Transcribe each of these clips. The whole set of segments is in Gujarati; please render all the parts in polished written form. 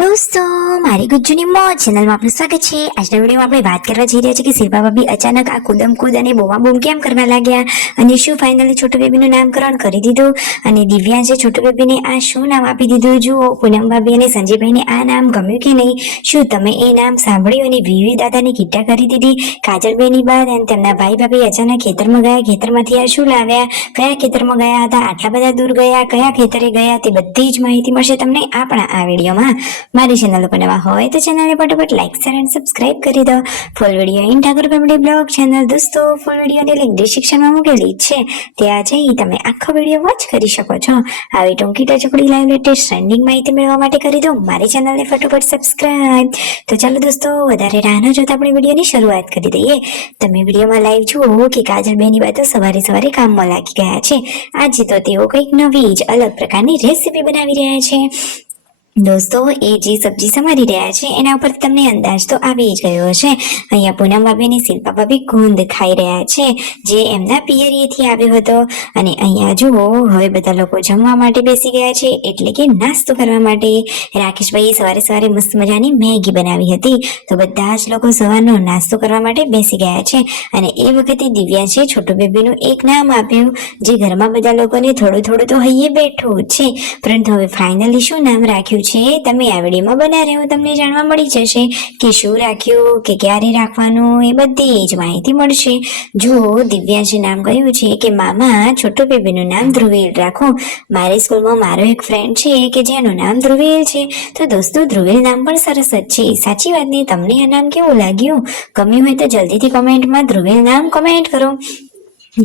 દોસ્તો, મારી ગુજ્જુની મોજ ચેનલમાં આપનું સ્વાગત છે। આજના વિડીયોમાં આપણે વાત કરવા જઈ રહ્યા છીએ કે શિલ્પા ભાભી અચાનક આ કૂદમ કૂદ અને બૂમાબૂમ કેમ કરવા લાગ્યા અને શું ફાઇનલી છોટુ બેબીનું નામકરણ કરી દીધું અને દિવ્યાંશે છોટુ બેબીને આ શું નામ આપી દીધું। જુઓ, પૂનમ ભાભી અને સંજયભાઈને આ નામ ગમ્યું કે નહીં? શું તમે એ નામ સાંભળ્યું અને વીવી દાદાની કિટ્ટા કરી દીધી? કાજલબેની બાદ અને તેમના ભાઈ ભાભી અચાનક ખેતરમાં ગયા। ખેતરમાંથી આ શું લાવ્યા? કયા ખેતરમાં ગયા હતા? આટલા બધા દૂર ગયા? કયા ખેતરે ગયા? તે બધી જ માહિતી મળશે તમને આપણા આ વિડીયોમાં। મારી ચેનલ ઉપર નવા હોય તો ચેનલને ફટાફટ લાઈક શેર અને સબસ્ક્રાઇબ કરી દો। Full video in Thakor family blog channel દોસ્તો, ફૂલ વિડીયોની લિંક ડિસ્ક્રિપ્શનમાં મૂકેલી છે, ત્યાં જઈ તમે આખો વિડીયો વોચ કરી શકો છો। આવી ટૂંકી ટચકડી લાઈવ લેટેસ્ટ ટ્રેન્ડિંગ માહિતી મેળવવા માટે કરી દો મારી ચેનલને ફટાફટ સબસ્ક્રાઇબ। તો ચાલો દોસ્તો, વધારે રાહ ન જોતા આપણે વિડીયોની શરૂઆત કરી દઈએ। તમે વિડીયોમાં લાઈવ જુઓ કે કાજલબેની બાતો સવારે સવારે કામમાં લાગી ગયા છે। આજે તો તેઓ કંઈક નવી જ અલગ પ્રકારની રેસીપી બનાવી રહ્યા છે। દોસ્તો, એ જે સબ્જી સમારી રહ્યા છે એના ઉપર તમને અંદાજ તો આવી જ ગયો હશે। અહીંયા પૂનમ ભાભી અને શિલ્પા ભાભી ગુંદ ખાઈ રહ્યા છે, જે એમના પિયરીએથી આવ્યો હતો। અને અહીંયા જુઓ, હવે બધા લોકો જમવા માટે બેસી ગયા છે, એટલે કે નાસ્તો કરવા માટે। રાકેશભાઈએ સવારે સવારે મસ્ત મજાની મેગી બનાવી હતી, તો બધા જ લોકો સવારનો નાસ્તો કરવા માટે બેસી ગયા છે। અને એ વખતે દિવ્યાંશે છોટુ બેબીનું એક નામ આપ્યું, જે ઘરમાં બધા લોકોને થોડું થોડું તો હૈયે બેઠું છે, પરંતુ હવે ફાઇનલી શું નામ રાખ્યું છે તમે આ વિડીયોમાં બના રહ્યો, તમને જાણવા મળી જશે કે શું રાખ્યું, કે ક્યારે રાખવાનું, એ બધી જ માહિતી મળશે। જુઓ, દિવ્યાંશે નામ કહ્યું છે કે મામા છોટુ બેબીનું નામ ધ્રુવેલ રાખો। મારી સ્કૂલમાં મારો એક ફ્રેન્ડ છે કે જેનું નામ ધ્રુવેલ છે, તો દોસ્તો ધ્રુવેલ નામ પણ સરસ જ છે, સાચી વાત ને? તમને આ નામ કેવું લાગ્યું? ગમ્યું હોય તો જલ્દીથી કોમેન્ટમાં ધ્રુવેલ નામ કોમેન્ટ કરો।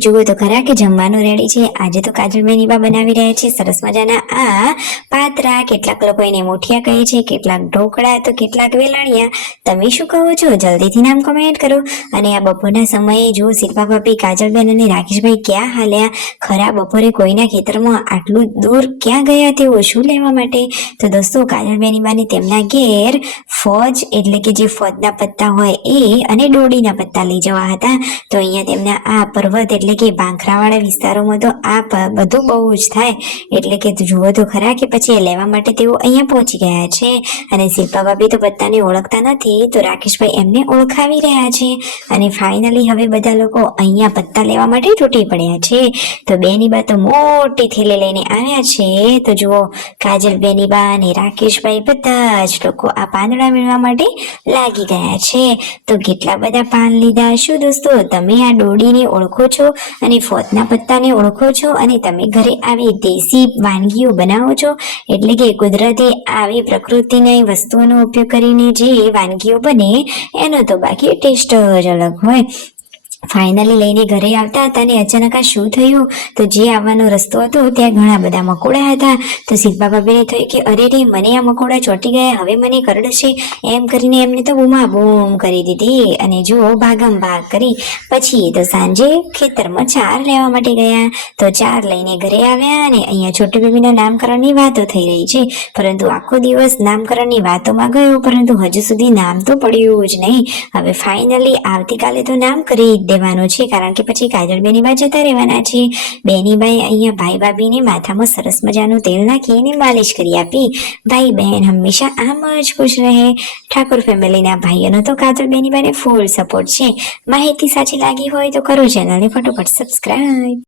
જુઓ તો ખરા કે જમવાનું રેડી છે। આજે તો કાજલબેની બા બનાવી રહ્યા છે સરસ મજાના આ પાતરા। કેટલાક લોકો એને મુઠિયા કહે છે, કેટલાક ઢોકળા, તો કેટલાક વેલણિયા। તમે શું કહો છો? જલ્દીથી નામ કોમેન્ટ કરો। અને આ બપોરના સમયે જો શિલ્પા ભાભી, કાજલબેન અને રાકેશભાઈ ક્યાં હાલ્યા? ખરા બપોરે કોઈના ખેતરમાં આટલું દૂર ક્યાં ગયા તેઓ શું લેવા માટે? તો દોસ્તો, કાજલબેની બાને તેમના ઘેર ફોજ એટલે કે જે ફોજના પત્તા હોય એ અને ડોડીના પત્તા લઈ જવા હતા। તો અહીંયા તેમના આ પર્વત એટલે કે ભાંખરાવાળા વિસ્તારોમાં તો આ બધું બહુ જ થાય, એટલે કે જુઓ તો ખરા કે પછી લેવા માટે તેઓ અહીંયા પહોંચી ગયા છે। અને શિલ્પા ભાભી તો પત્તાને ઓળખતા નથી, તો રાકેશભાઈ એમને ઓળખાવી રહ્યા છે। અને ફાઇનલી હવે બધા લોકો અહીંયા પત્તા લેવા માટે તૂટી પડ્યા છે। તો બેની બા તો મોટી થેલી લઈને આવ્યા છે, તો જુઓ કાજલબેની બા અને રાકેશભાઈ બધા જ લોકો આ પાંદડા મેળવવા માટે લાગી ગયા છે। તો કેટલા બધા પાન લીધા? શું દોસ્તો તમે આ ડોડીને ઓળખો છો અને ફોતના પત્તાને ઓળખો છો અને તમે ઘરે આવી દેશી વાનગીઓ બનાવો છો? એટલે કે કુદરતી આવી પ્રકૃતિની વસ્તુઓનો ઉપયોગ કરીને જે વાનગીઓ બને એનો તો બાકી ટેસ્ટ જ અલગ હોય। ફાઇનલી લઈને ઘરે આવતા હતા અને અચાનક આ શું થયું? તો જે આવવાનો રસ્તો હતો ત્યાં ઘણા બધા મકોડા હતા। તો શિલ્પા ભાભીને થયું કે અરે રે, મને આ મકોડા ચોંટી ગયા, હવે મને કરડશે, એમ કરીને એમને તો બૂમાબૂમ કરી દીધી અને જુઓ ભાગમ ભાગ કરી। પછી તો સાંજે ખેતરમાં ચાર લેવા માટે ગયા, તો ચાર લઈને ઘરે આવ્યા અને અહીંયા છોટુ બેબીના નામકરણની વાતો થઈ રહી છે, પરંતુ આખો દિવસ નામકરણની વાતોમાં ગયો, પરંતુ હજુ સુધી નામ તો પડ્યું જ નહીં। હવે ફાઇનલી આવતીકાલે તો નામ કરી દેવાનો છે, કારણ કે પછી કાજલબેની બા જતા રહેવાના છે। બેની બાઈ અહીંયા ભાઈ ભાભીને માથામાં સરસ મજાનું તેલ નાખીને માલિશ કરી આપી। ભાઈ બહેન હંમેશા આમ જ ખુશ રહે। ઠાકોર ફેમિલીના ભાઈઓનો તો કાજલબેની બાને ફૂલ સપોર્ટ છે। માહિતી સાચી લાગી હોય તો કરો ચેનલને ફટોફટ સબસ્ક્રાઇબ।